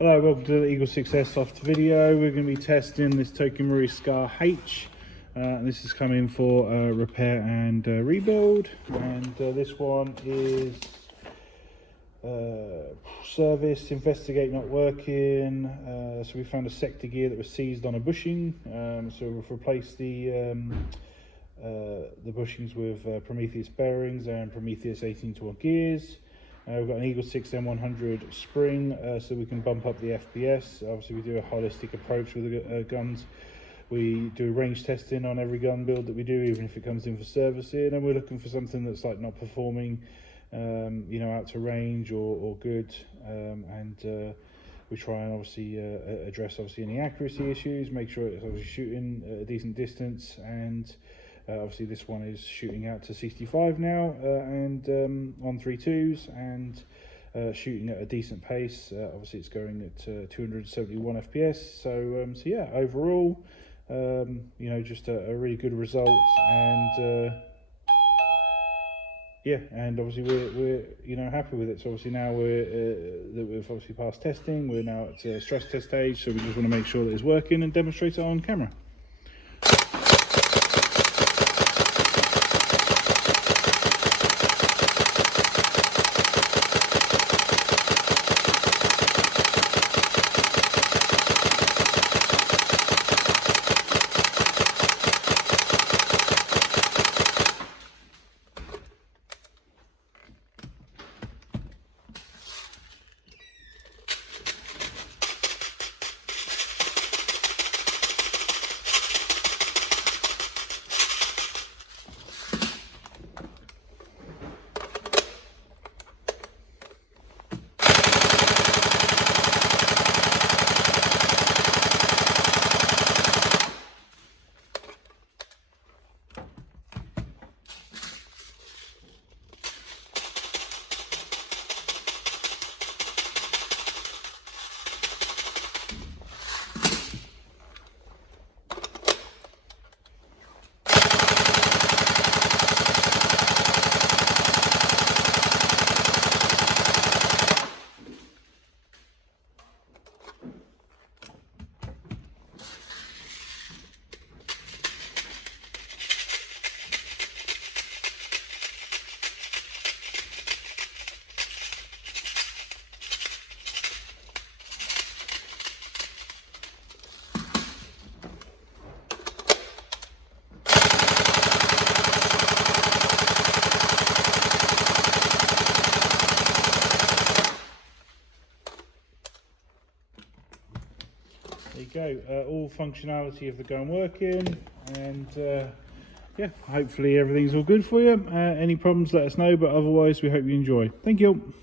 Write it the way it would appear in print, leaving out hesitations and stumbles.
Hello, welcome to the EagleSix Airsoft video. We're going to be testing this Tokimori Scar H. And this is coming for repair and rebuild. And this one is service, investigate not working. So we found a sector gear that was seized on a bushing. So we've replaced the bushings with Prometheus bearings and Prometheus 18-to-1 gears. We've got an EagleSix M100 spring, so we can bump up the FPS. Obviously we do a holistic approach with the guns. We do range testing on every gun build that we do, even if it comes in for servicing, and we're looking for something that's like not performing, you know, out to range or good, and we try and obviously address obviously any accuracy issues, make sure it's obviously shooting at a decent distance, and obviously this one is shooting out to 65 now, and on 3.2s, and shooting at a decent pace. Obviously it's going at 271 FPS, so yeah, overall, you know, just a really good result, and yeah, and obviously we're you know, happy with it. So obviously now we've obviously passed testing, we're now at stress test stage, so we just want to make sure that it's working and demonstrate it on camera. There you go, all functionality of the gun working, and yeah, hopefully everything's all good for you. Any problems, let us know, but otherwise we hope you enjoy. Thank you.